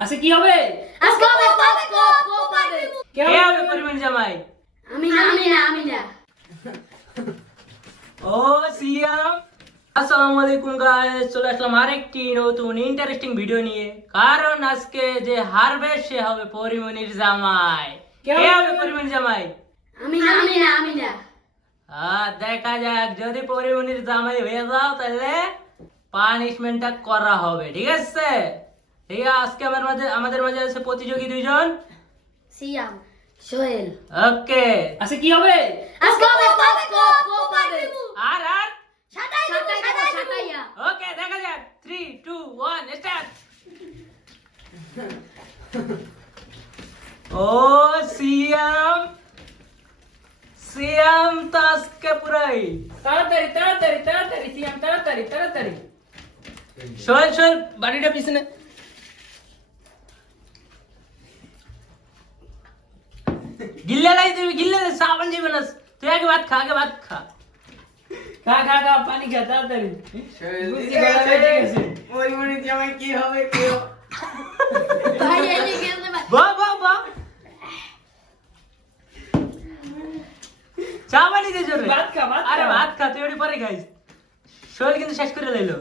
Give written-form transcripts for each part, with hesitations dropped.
আচ্ছা কি হবে? আজকে হবে কোপ হবে। কে হবে পরিমণি জামাই? আমি না। ও সিয়াম, আসসালামু আলাইকুম গাইস, চলে আসলাম আরেকটি নতুন ইন্টারেস্টিং ভিডিও নিয়ে। কারণ আজকে যে হারবে সে হবে পরিমণির জামাই। কে হবে পরিমণি জামাই? আমি না। দেখা যাক, যদি পরিমণির জামাই হয়ে যাও তাহলে পানিশমেন্টটা করা হবে, ঠিক আছে? ঠিক আছে, আজকে আমাদের মাঝে আছে প্রতিযোগী দুইজন, সিয়াম, সোহেল। ওকে। আচ্ছা কি হবে? আজকে হবে কোপ হবে। আর সাতাইয়া। ওকে, দেখা যাক। 3 2 1 স্টার্ট। ও সিয়াম তো আজকে পুরাই তাড়াতাড়ি সিয়াম, তাড়াতাড়ি। সোহেল বাড়িটা পিছনে। গিল্লে সাবান যাবে না, তুই আগে ভাত খা। খা পানি খা তাড়াতাড়ি। পরিমণি জামাই কি হবে ভাই এই গেলে ভাই। বাহ চা পানি দে জোরে। আরে ভাত খা, তুই ওটি পরে খাইস। সোহেল কিন্তু শেষ করে লাইলো।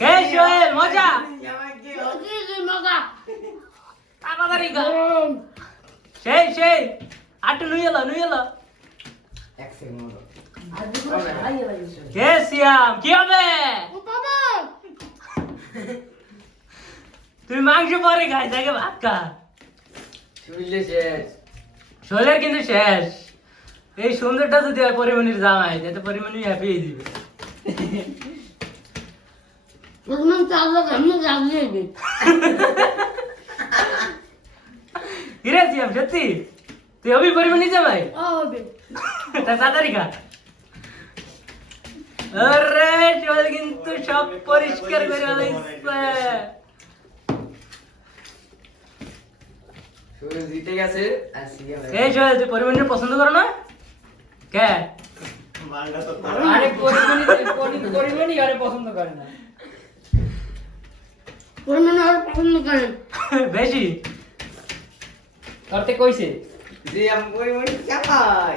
কে সোহেল মজা? জামাই কি কি মজা। তাড়াতাড়ি খা। সেই আটু নুই এলো। এক সেকেন্ড মতো কে সিয়াম, কি হবে? তুই মাংস পরে খাইস, আগে ভাত খা। শুনলে শেষ সোহেলের কিন্তু শেষ। এই সুন্দরটা যদি হয় পরিমণির জামাই, যাতে পরিমণি হ্যাপি হয়ে দিবে। প্রথম চালক আমি জানিয়ে দিই। হিরে সিয়াম, সত্যি তুই হবি পরিমণি জামাই? হবে। তাড়াতাড়ি খা। আরে সোহেল কিন্তু সব পরিষ্কার করে লাইছে। শুরু জিতে গেছে আর সিয়াম এই সোহেল, তুই পরিমণিকে পছন্দ করো না? কে? মালটা তো আরে পরিমণি আরে পছন্দ করে না। পরিমাণ আর পছন্দ করেন। বেশি করতে কইছে। সিয়াম পরিমণি জামাই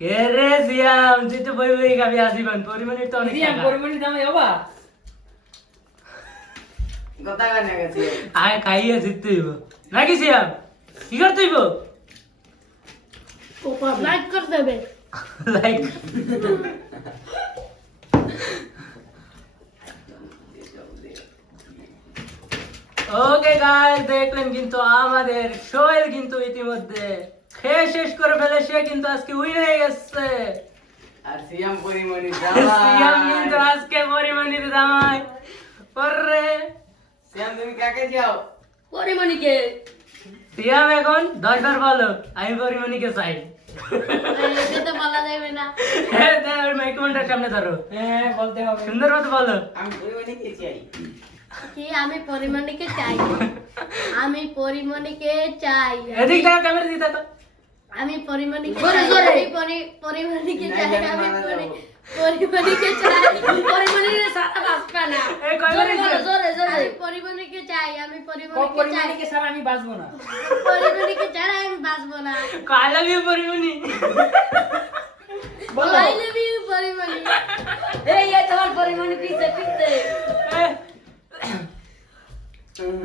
কে রে সিয়াম, তুই তো বই খাবি আজীবন। পরিমণির তো অনেক টাকা। পরিমণি জামাই হবা? কথা কানে গেছে আয় খাইয়ে জিততে হইব নাকি সিয়াম? কি করতে হইব? লাইক করে দেবে। লাইক। ওকে গাইস, দেখলেন কিন্তু আমাদের সোহেল কিন্তু ইতিমধ্যে খেয়ে শেষ করে ফেলে। সে কিন্তু আজকে উইন হয়ে গেছে। আর সিয়াম পরিমণি সিয়াম কিন্তু জামাই আজকে পরিমণির জামাই। ওরে সিয়াম তুমি কাকে চাও পরিমাণিকে। সিয়াম এখন 10 বার বলো আমি পরিমণিকে চাই। এটা তো বলা যাবে না। হ্যাঁ, ওই মাইক্রোফোনটার সামনে ধরো। হ্যাঁ, বলতে হবে। সুন্দর মতো বলো। আমি পরিমণিকে চাই কি আমি পরিমাণিকে চাই। আমি পরিমাণিকে চাই। এদিক দেখো, ক্যামেরা দিকে দেখো। আমি পরিমাণিকে চাই। আমি পরিমাণিকে চাই। আমি পরিমাণিকে চাই। পরিমাণিকে সারা বাঁচবে না। এই কয়বার হইছে? জোরে আমি পরিমাণিকে চাই। আমি পরিমাণিকে চাই। পরিমণিকে ছাড়া আমি বাঁচবো না। পরিমাণিকে ছাড়া আমি বাঁচবো না। I love you Pori Moni. বলো। I love you পরিমাণি। এই তোমার পরিমাণি পিছে।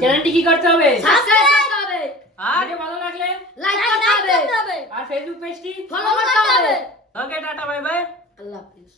চ্যানেলটি কি করতে হবে? সাবস্ক্রাইব করতে হবে। আর ভালো লাগলে লাইক করতে হবে। আর ফেসবুক পেজটি ফলো করতে হবে। ওকে, টাটা, বাই বাই। আল্লাহ হাফেজ।